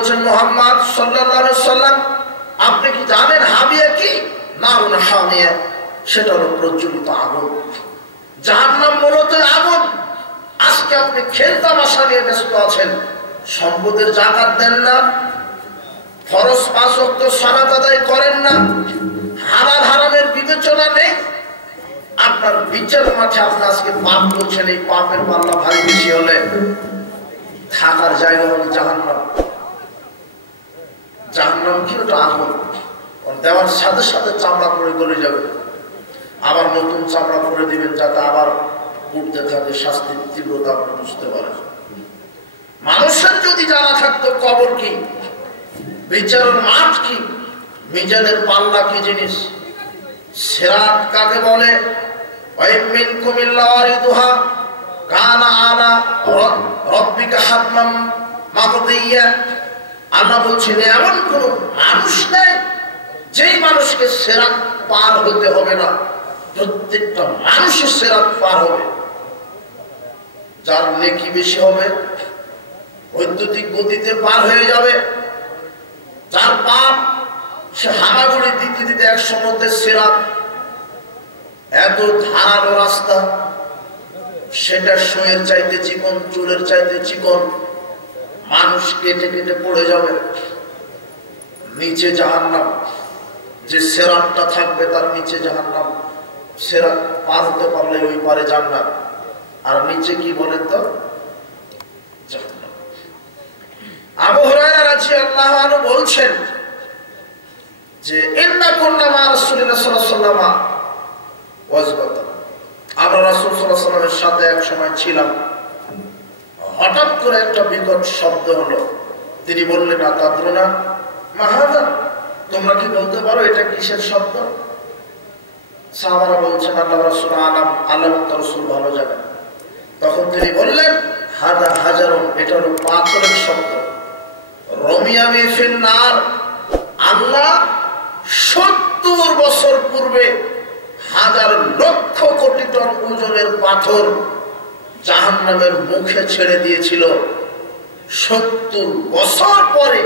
বলছেন মুহাম্মদ সাল্লাল্লাহু আলাইহি সাল্লাম, আপনি কি জানেন হামিয়া কি? নারুন হামিয়া, সেটা হলো প্রজ্বলিত আগুন। জাহান্নাম মূলত আগুন। আজকে আপনি খেলতামাশা নিয়ে ব্যস্ত আছেন, সম্পদের যাকাত দেন না, ফরজ 5 ওয়াক্ত সালাত আদায় করেন না, হালাল হারামের বিবেচনা নেই। আপনার বিচার মাঠে আপনি আজকে পাপ করছেন। এই পাপের পাল্লা ভারী বেশি হলে থাকার জায়গা হলো জাহান্নাম। জাহান্নাম কি? ওটা আগুন। দেওয়ার সাথে সাথে চামড়া পড়ে গলে যাবে, আবার নতুন চামড়া পরে দিবেন যাতে আবার উঠতে থাকে, শাস্তির তীব্রতা আপনি বুঝতে পারেন। মানুষের যদি জানা থাকতো কবর কি, বিচারের মাঠ কি, মিজানের পাল্লা কি জিনিস, সিরাত কাকে বলে, ওয়াইমিনকুম ইল্লা ওয়ারিদুহা কানা আলা রাব্বিকা হাতমান মাকদিয়া। আল্লাহ বলছেন এমন কোন মানুষ নেই যেই মানুষকে সিরাত পার হতে হবে না। প্রত্যেকটা মানুষের সিরাত পার হবে। যার নেকি বেশি হবে বৈদ্যুতিক গতিতে পার হয়ে যাবে, যার পাপ সে হামাগুড়ি দিতে দিতে 100 মধ্যে সিরাত, এত ধারালো রাস্তা, সেটা সুঁয়ের চাইতে চিকন, চুলের চাইতে চিকন, মানুষ কেটে কেটে পড়ে যাবে। নিচে জাহান্নাম, যে সিরাতটা থাকবে তার নিচে জাহান্নাম। সিরাত পার হতে পারলে ওই পারে জান্নাত, আর নিচে কি বলেন তো? জাহান্নাম। আবু হুরায়রা রাদিয়াল্লাহু আনহু বলছেন যে ইন্না কুন্না মা রাসূলিল্লাহ সাল্লাল্লাহু আলাইহি ওয়াসাল্লাম ওয়াজবাতা, আমরা রাসূল সাল্লাল্লাহু আলাইহি ওয়াসাল্লামের সাথে এক সময় ছিলাম। হঠাৎ করে একটা বিকট শব্দ হলো। তিনি বললেন আতাদরুনা মা হাযা, তোমরা কি বলতে পারো এটা কিসের শব্দ? সাহাবারা বলছেন আল্লাহ রাসূল আলাম, আল্লাহ তার রাসূল ভালো জানেন। তখন তিনি বললেন হাদা হাজারুন, এটা হলো পাথরের শব্দ। রমিয়ামি ফিন নার, আল্লাহ 70 বছর পূর্বে 1000 লক্ষ কোটি টন ওজনের পাথর জাহান্নামের মুখে ছেড়ে দিয়েছিল। 70 বছর পরে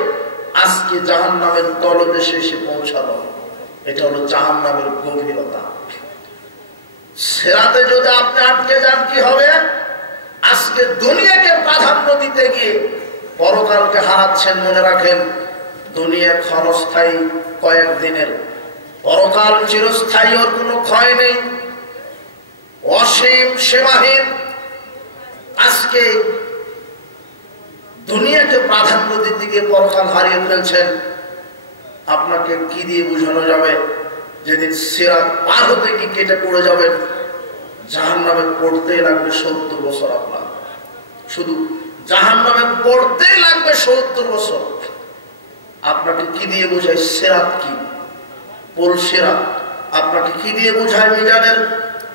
আজকে জাহান্নামের তলদেশে এসে পৌঁছালো। এটা হলো জাহান্নামের গভীরতা। সিরাতে যদি আপনি আটকে যান কি হবে? আজকে দুনিয়াকে প্রাধান্য দিতে গিয়ে পরকালকে হারাচ্ছেন। মনে রাখেন, দুনিয়া ক্ষণস্থায়ী, কয়েকদিনের। পরকাল চিরস্থায়ী, ওর কোনো ক্ষয় নেই, অসীম সেবাহীন। আজকে দুনিয়াকে প্রাধান্য দিতে গিয়ে পরকাল হারিয়ে ফেলছেন। আপনাকে কি দিয়ে বোঝানো যাবে? যেদিন সিরাত পার হতে কি কেটে পড়ে যাবেন, জাহান্নামে পড়তেই লাগবে 70 বছর। আপনার শুধু জাহান্নামে পড়তেই লাগবে 70 বছর। আপনাকে কি দিয়ে বোঝায় সিরাত কি, পুল সিরাত? আপনাকে কি দিয়ে বোঝায় মিজানের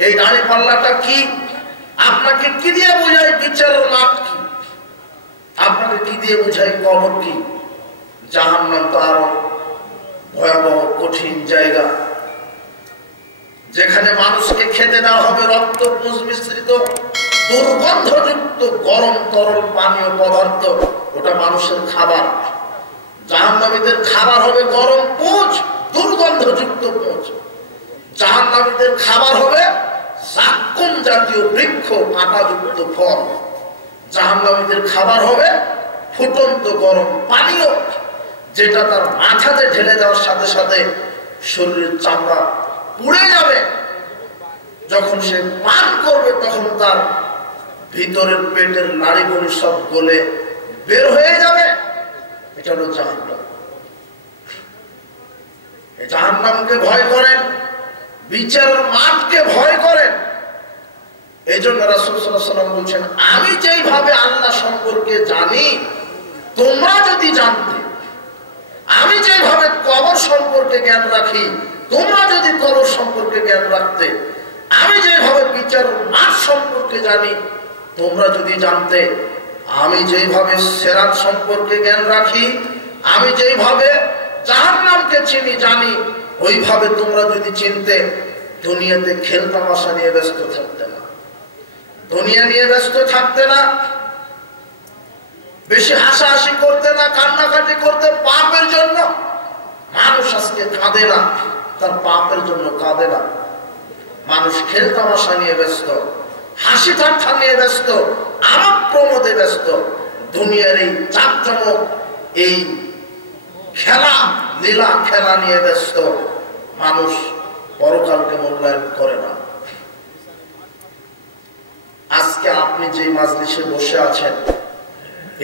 এই দাড়ি পাল্লাটা কি? আপনাকে কি দিয়ে বোঝায় বিচারের মাঠ কি? আপনাকে কি দিয়ে বোঝায় কবর কি? জাহান্নাম তো আরো ভয়াবহ কঠিন জায়গা, যেখানে মানুষকে খেতে দেওয়া হবে রক্ত পুঁজ মিশ্রিত দুর্গন্ধযুক্ত গরম তরল পানীয় পদার্থ। ওটা মানুষের খাবার। জাহান্নামীদের খাবার হবে গরম পুঁজ, দুর্গন্ধযুক্ত পুঁজ। জাহান্নামীদের খাবার হবে জাক্কুম জাতীয় বৃক্ষ, কাঁটাযুক্ত ফল। জাহান্নামীদের খাবার হবে ফুটন্ত গরম পানীয়, যেটা তার মাথাতে ঢেলে দেওয়ার সাথে সাথে শরীরের চামড়া পুড়ে যাবে। যখন সে পান করবে তখন তার ভিতরের পেটের নাড়িগুলি সব গলে বের হয়ে যাবে। এটা হলো জাহান্নাম। জাহান্নামকে ভয় করেন, বিচারের মাঠকে ভয় করেন। এই জন্য রাসূল সাল্লাল্লাহু আলাইহি ওয়াসাল্লাম বলছেন, আমি যেইভাবে আল্লাহ সম্পর্কে জানি তোমরা যদি জানতে, আমি যেভাবে কবর সম্পর্কে জ্ঞান রাখি তোমরা যদি কবর সম্পর্কে জ্ঞান রাখতে, আমি যেভাবে বিচার মাঠ সম্পর্কে জানি তোমরা যদি জানতে, আমি যেভাবে সিরাত সম্পর্কে জ্ঞান রাখি, আমি যেভাবে জাহান্নামকে চিনি জানি, ওইভাবে তোমরা যদি চিনতে, দুনিয়াতে খেলতামাশা নিয়ে ব্যস্ত থাকতে না, দুনিয়া নিয়ে ব্যস্ত থাকতে না, বেশি হাসাহাসি করতে না, কান্নাকাটি কাঁদে না, তার পাপের জন্য কাঁদে না। মানুষ খেল তামাশা নিয়ে ব্যস্ত, হাসি ঠাট্টা নিয়ে ব্যস্ত, আমোদ প্রমোদে ব্যস্ত, দুনিয়ার এই চাকচমক, এই খেলা লীলা খেলা নিয়ে ব্যস্ত। মানুষ পরকালকে মূল্যায়ন করে না। আজকে আপনি যে মাজলিসে বসে আছেন,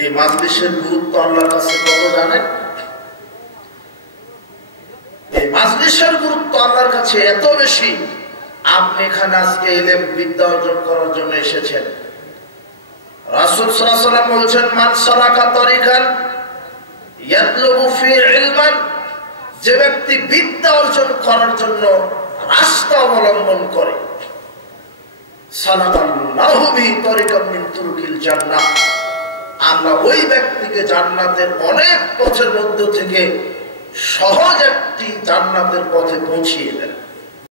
এই মাজলিসের গুরুত্ব আল্লাহর কাছে কত জানেন? এই মাজলিসের গুরুত্ব আল্লাহর কাছে এত বেশি, আপনি এখানে আজকে ইলম বিদ্যা অর্জন করার জন্য এসেছেন। রাসূল সাল্লাল্লাহু আলাইহি ওয়াসাল্লাম বলেছেন, মান সালাকা তরিকান ইয়াতলুবু ফি ইলমান, যে ব্যক্তি বিদ্যা অর্জন করার জন্য রাস্তা অবলম্বন করে, সালাকাল্লাহু বিহি তরিকাম মিন তুরুকিল জান্নাহ, আল্লাহ ওই ব্যক্তিকে জান্নাতের অনেক পথের মধ্য থেকে সহজ একটি জান্নাতের পথে পৌঁছিয়ে দেন।